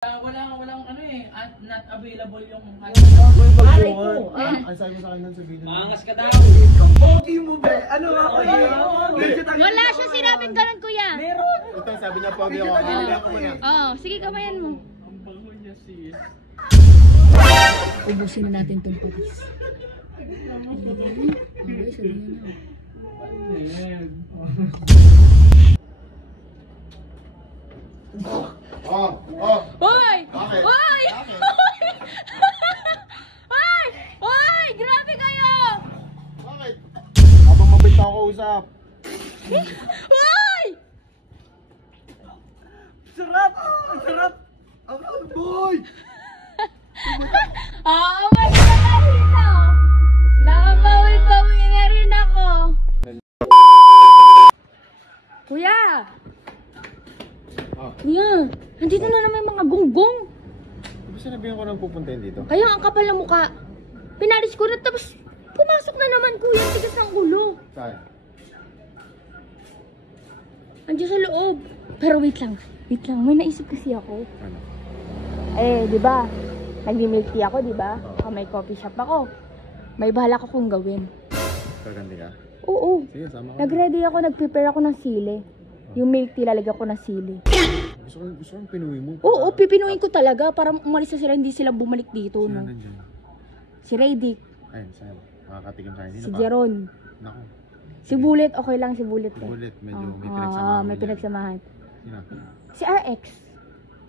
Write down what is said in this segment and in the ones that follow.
Walang ano eh, not available yung Aray ko. Ang sabi mo sa akin nun sa video. Maangas ka daw. Okay mo ba? Ano nga ako yun? Wala siya sinabing ganun, kuya. Meron. Ito sabi niya pogi ako. Ako muna. Oo, sige, kamayan mo. Ang bango niya sis. Ubusin na natin itong patis. Okay, sabihin na. Hoy! Bakit? Hoy! Bakit? Hoy! Hoy! Grabe kayo! Bakit? Habang mabait na ako kausap. Hoy! Sarap! Ang sarap! Ang boy! Oo, may na dito. Nakabawil-bawil na rin ako. Kuya! Kuya, nandito na naman yung mga gonggong. Di ba sinabihan ko nang pupuntahin dito? Kaya ang kapal ng mukha. Pinaris ko na tapos pumasok na naman, kuya. Ang tigas ng ulo. Saan? Andiyan sa loob. Pero wait lang. Wait lang. May naisip kasi ako. Ano? Eh, di ba? Nagmi-milk tea ako, di ba? May coffee shop ako. May balak akong gawin. Kaganti ka? Oo. Sige, sama ka. Nag-ready ako, nag-prepare ako ng sili. Yung milk tea, lalagyan ko ng sili. Gusto kong pinuwi mo. Oo, pipinuin ko talaga para umalis na sila, hindi sila bumalik dito. Sino No? nandyan? Si Raydick, Ayun, saan? Makakatikim sa akin. si Jeron, Naku. si Bullet, okay lang si Bullet. Si Bullet, medyo may Oo, pinagsamahan. may mo pinagsamahan. dyan. Sino? Si RX,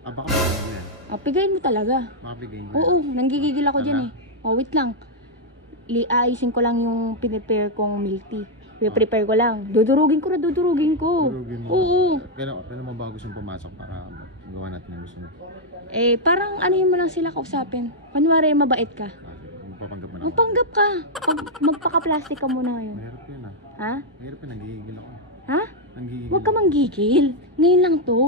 Baka pagawin mo yan. pigayin mo talaga. Makapigay mo Oo, yan. nanggigigil ako dyan eh. Oh, wait lang. Aayusin ko lang yung pinipare kong milk tea. Prepare ko lang. Dudurugin ko. Durugin mo. Oo. Kailan mo bago siyang pumasok para gawa natin yung gusto mo? Eh, parang ano mo lang sila kausapin. Kunwari, mabait ka. Magpapanggap mo na. Magpanggap ka. Magpaka-plastic ka muna ngayon. Mahirap yun ah. Ha? Mahirap yun, nanggigigil ako. Ha? Nanggigigil. Huwag ka manggigil. Ngayon lang to.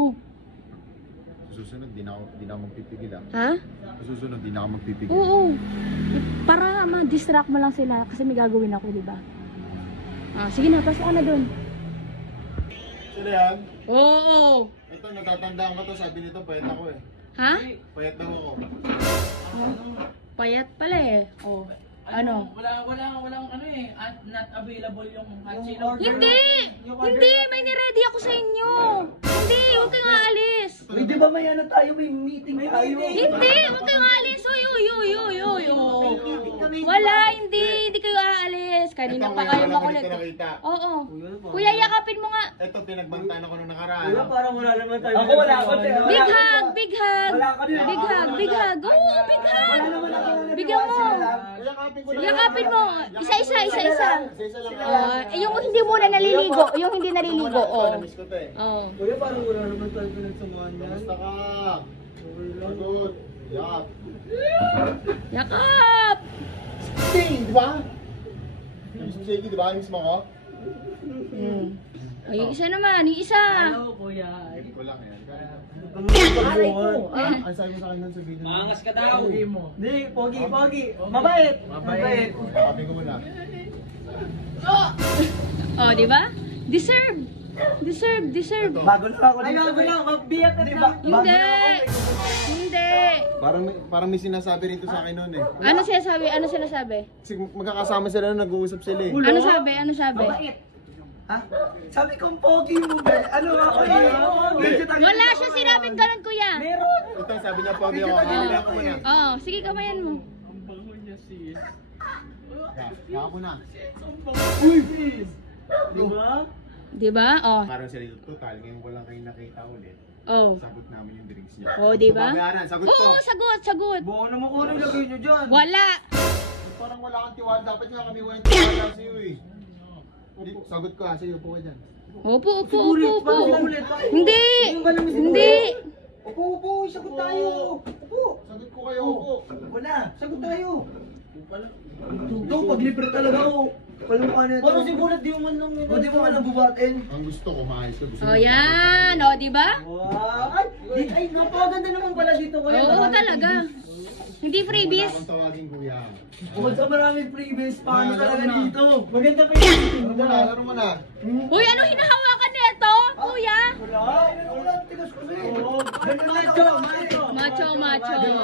Susunod, di na ako magpipigil ah. Ha? Susunod, di na ako magpipigil. Oo. Para ma-distract mo lang sila kasi may gagawin ako, di ba? Sige na, pasok ka na dun. Sino yan? Oo. Ito, natatandaan ko to. Sabi nito, payat ako eh. Ha? Payat daw ako. Payat pala eh. Oh. Ano? Walang ano eh, not available yung Hindi! Hindi! May niready ako sa inyo! Hindi! Huwag kayong aalis! Uy, di ba may ano tayo? May meeting tayo. Hindi! Huwag kayong aalis! Uy! Wala! Hindi kayo aalis! Kanina pa kayo makulit. Oo. Kuya, yakapin mo nga! Ito, pinagbantaan ako nung nakaraan. Wala, parang wala naman tayo. Ako wala ako. Big hug! Big hug! Wala ka din. Big hug! Big hug! Oo! Big hug! Bigyan mo! Yakapin mo! Isa-isa! Isa-isa lang. Yung hindi muna naliligo. Yung hindi naliligo. Oh. Namiss ko to eh. Oh. Kuya, parang wala naman tayo pinagsamahan yan. Kamusta ka? Sagot. Yakap. Yakap! Shaggy, di ba? Namiss mo Shaggy, di ba? Namiss mo ko? Ay, yung isa naman. Yung isa. Ano kuya? Hindi ko lang yan. Aray ko. Ang sabi mo sa akin nun sa video. Maangas ka daw. Pogi mo. Hindi, pogi. Mabait. Yakapin ko muna. Oh, di ba? Deserve. Bago lang ako. Ay, bago lang. Mabiyat na diba? Hindi. Parang may sinasabi rito sa akin nun eh. Ano sinasabi? Kasi magkakasama sila nun, nag-uusap sila eh. Ano sabi? Mabait. Ha? Sabi kong pogi mo ba? Ano nga ako yun? Wala siya sinabing ganun, kuya. Meron. Ito, sabi niya pogi ako. Ako muna. Oh, sige, kamayan mo. Ang bango niya sis. Ako na. Uy, please. Diba? Di ba? Oh. Parang sila dito, total. Ngayon walang kayo nakita ulit. Oh. Sagot namin yung drinks niya. Oh, di ba? Babayaran, sagot ko. Oo, sagot. Buka naman ko rin lagay nyo dyan. Wala. Parang wala kang tiwala. Dapat nga kami walang tiwala sa iyo eh. Sagot ko ha, sige, upo ka dyan. Upo. Ulit. Hindi. Upo. Sagot tayo. Upo. Sagot ko kayo, upo. Wala. Sagot tayo. Ito, pag libre talaga ako. Paano ka na ito? Parang si Bulat, di mo man lang nila. O, di mo man lang bubatin. Ang gusto ko, maayos ko. Gusto Oh, yan. Oh, di ba? Wow. Ay, napakaganda naman pala dito. Oo, talaga. Hindi freebies. Wala akong tawagin kuya. Bukod sa maraming freebies, paano Wala, talaga laro na. dito? Maganda pa yun. Laro mo na. Uy, ano hinahawakan nito, kuya? Wala. Tigas ko Macho.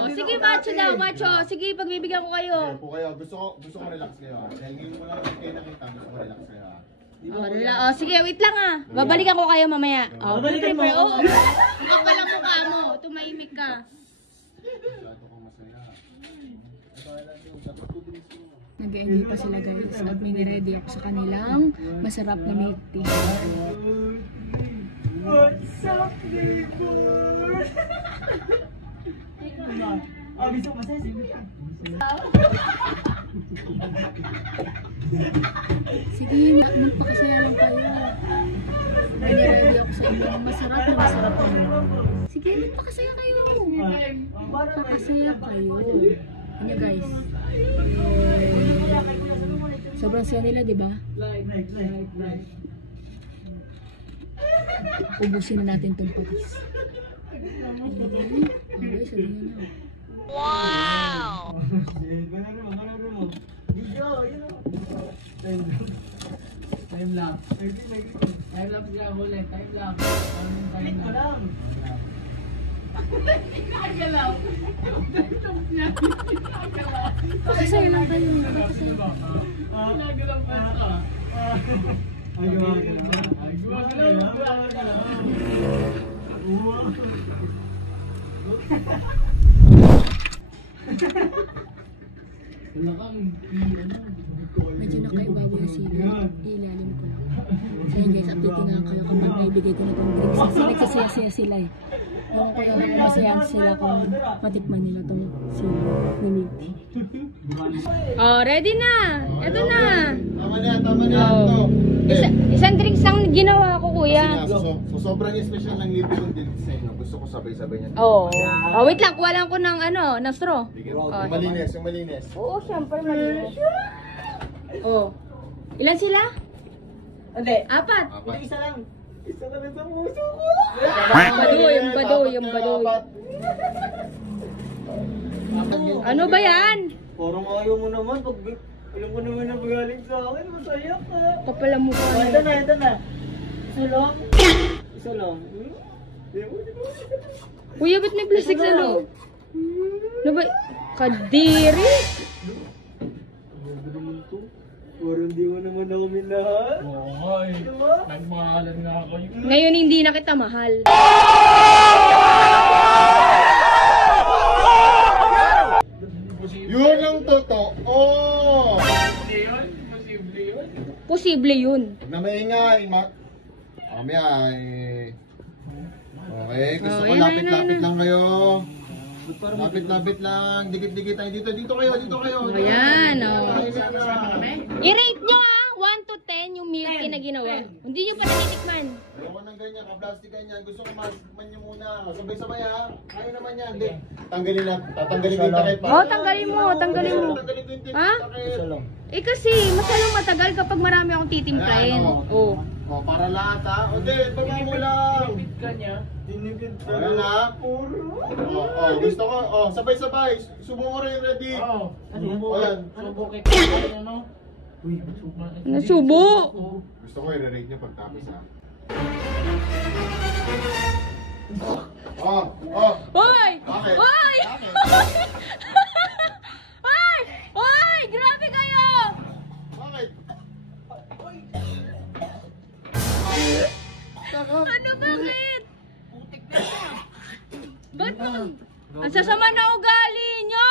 Sige, macho daw, macho. Sige, pagbibigyan ko kayo. Po kayo, gusto ko relax kayo. Dahil ngayon mo lang kayo nakita, gusto ko relax kayo. Oh, sige, wait lang ah. Babalikan ko kayo mamaya. Oh, Babalikan mo? Oo. Kapal ang mukha mo. Tumahimik ka. Masyado kong masaya. Nag-enjoy pa sila guys at may niready ako sa kanilang masarap na milk tea. What's up, neighbor? Gusto ko masaya. Sige, magpakasaya lang kayo. May niready ako sa inyo masarap na milk tea. Sige, magpakasaya kayo. Magpakasaya kayo. Ano guys? Sobrang saya nila, di ba? Ubusin na natin itong patis. Okay, sabihin nyo. Wow! Time lang. Time lang siya huli. Time lang. Time lang. Nakagalaw. Pakasaya lang kayo. Pakasaya. Nakagalaw pa ka. Medyo nakaibabaw yung sila. Ilalim ko lang. So yun guys, update na kayo kapag naibigay ko na itong drinks. Kasi nagsasaya-saya sila eh. Ewan ko lang kung masayang sila kung matikman nila itong sila ni milk tea. Oh, ready na! Ito na! Tama na to. Isang drinks ang ginawa ko, kuya. So sobrang special ng libre kong din sa inyo. Gusto ko sabay-sabay niya. Oh. Oh, wait lang, kuha lang ko ng ng straw. Yung malinis. Oo, syempre malinis. Oh. Ilan sila? Hindi. Apat. Isa lang. Isa lang sa puso ko. Yung bado. Ano ba yan? Parang ayaw mo naman. Pag alam ko naman na magaling sa akin, masaya ka. Kapal ang mukha Oh, niya. ito na. Isa lang. Kuya, ba't may plastic sa loob? Ano ba? Kadiri? Ano naman to? Parang hindi mo naman ako minahal. Oo, ay. Diba? Nagmahalan nga ako. Ngayon hindi na kita mahal. Yun ang totoo. Posible yun. Posible yun. Na maingay. Mamaya eh. Okay, gusto ko Oh, yan, lapit-lapit yan. lang kayo. Lapit-lapit lang. Dikit-dikit tayo dito. Dito kayo. Ayan, oh. Ayan. I-rate nyo 1 to 10 yung milk tea na ginawa. Hindi nyo pa natitikman. Ayoko ng ganyan, ka-plastic ganyan. Gusto ko masikman nyo muna. Sabay-sabay ha. Kaya naman yan. Hindi. Tatanggalin ko yung takip. Oh, tanggalin mo. Tanggalin ko yung Ha? takip. Eh kasi, masalang matagal kapag marami akong titimplahin. Ayan, Oh. Oh, para lahat ha. O di, bagay mo lang. Pit ka niya. Dinigid Ayan ha. Gusto ko. Sabay-sabay. Subo mo rin ready. Oo. Ayan. Subukit ka niya, no? Uy, Nasubo. Gusto ko i-rate nyo pagtapos ha. Hoy! Bakit? Hoy! Bakit? Hoy! Hoy! Grabe kayo! Bakit? Ano bakit? Ba't? Ang sasama na ugali nyo!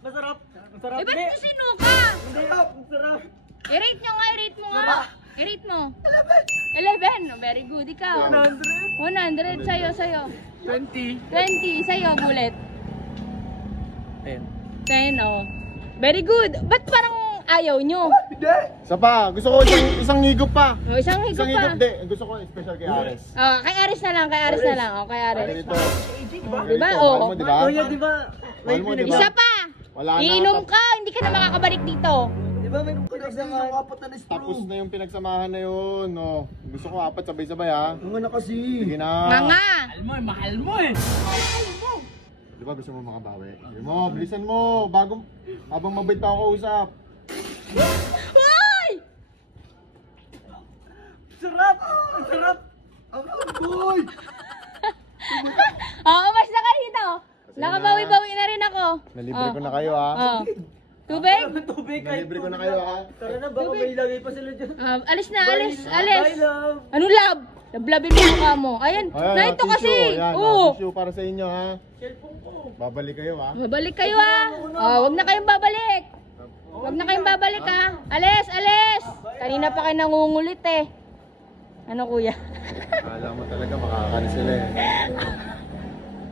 Masarap. Eh, ba't nyo sinuka? Masarap. I-rate nyo nga, i-rate mo nga. I-rate mo. 11. Oh, very good. Ikaw. 100 sa'yo. 20. 20 sa'yo, Bullet. 10. 10, oh. Very good. Ba't parang ayaw nyo? Isa pa. Gusto ko isang higop pa. Oh, isang higop Isang higop, pa. di. Gusto ko special kay Ares. Oh, kay Aris na lang, Oh, kay Aris. Ganito. Diba? Ganito, Oo. mahal mo, diba? Kuya, di ba? Mahal mo, diba? Isa pa! Wala na. Iinom ka, hindi ka na makakabalik dito. Di ba mayroon ka na isang apat na straw? Tapos na yung pinagsamahan na yun. No. Gusto ko apat sabay-sabay ha. Ang na kasi. Sige na. Mga! Mahal mo eh. Di ba gusto mo makabawi? Sige mo, bilisan mo. Habang mabait pa ako usap. Hoy! Sarap! Ang sarap! Ang boy! umas na kayo dito. Nakabawi-bawi na rin ako. Nalibre ko na kayo ha. Tubig? Tubig kahit Nalibre ko na kayo ha. Tara na, baka may lagay pa sila dyan. Alis na, alis. Bye, love. Anong love? Lablabin mo mukha mo. Ayan, na ito kasi. Oo. Tissue para sa inyo ha. Babalik kayo ha. Babalik kayo wag na kayong babalik. Wag na kayong babalik Alis. Kanina pa kayo nangungulit eh. Ano kuya? Akala mo talaga makakalis sila eh.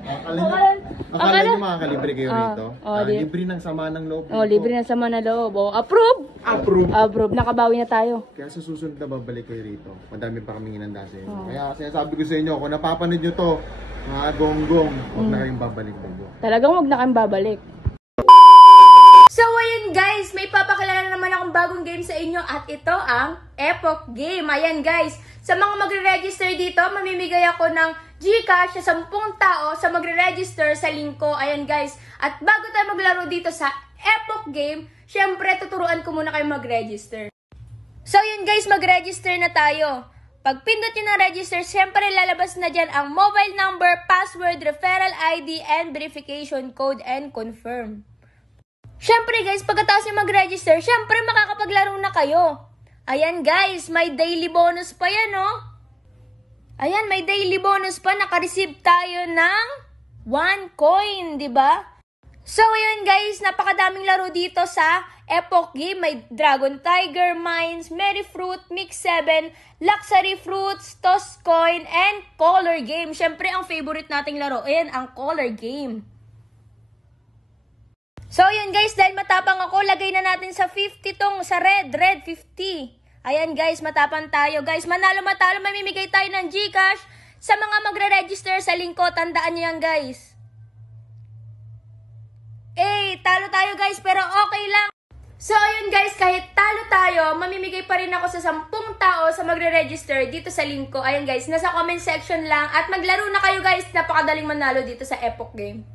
Akala nyo makakalibre kayo rito? Libre ng sama ng loob. Libre ng sama ng loob. Approve! Approve. Nakabawi na tayo. Kaya sa susunod na babalik kayo rito, madami pa kaming inanda sa inyo. Kaya sinasabi ko sa inyo, kung napapanood nyo to, mga gonggong, huwag na kayong babalik dito. Talagang huwag na kayong babalik. So ayun guys, may papakilala naman akong bagong game sa inyo at ito ang Epoch Game. Ayan guys, sa mga magre-register dito, mamimigay ako ng GCash sa 10 tao sa magre-register sa link ko. Ayan guys, at bago tayo maglaro dito sa Epoch Game, syempre tuturuan ko muna kayo mag-register. So yun guys, mag-register na tayo. Pag pindot nyo na register, syempre lalabas na dyan ang mobile number, password, referral ID, and verification code and confirm. Syempre guys, pagkatapos nyo mag-register, syempre makakapaglaro na kayo. Ayan guys, may daily bonus pa yan Ayan, may daily bonus pa. Naka-receive tayo ng 1 coin, di ba? So ayun guys, napakadaming laro dito sa Epoch Game. May Dragon Tiger, Mines, Merry Fruit, Mix 7, Luxury Fruits, Toss Coin, and Color Game. Syempre ang favorite nating laro, ayan, ang Color Game. So, yun guys, dahil matapang ako, lagay na natin sa 50 tong, sa red 50. Ayan guys, matapang tayo. Guys, manalo-matalo, mamimigay tayo ng GCash sa mga magre-register sa link ko. Tandaan nyo yan guys. Talo tayo guys, pero okay lang. So, ayun guys, kahit talo tayo, mamimigay pa rin ako sa 10 tao sa magre-register dito sa link ko. Ayan guys, nasa comment section lang. At maglaro na kayo guys, napakadaling manalo dito sa Epoch Game.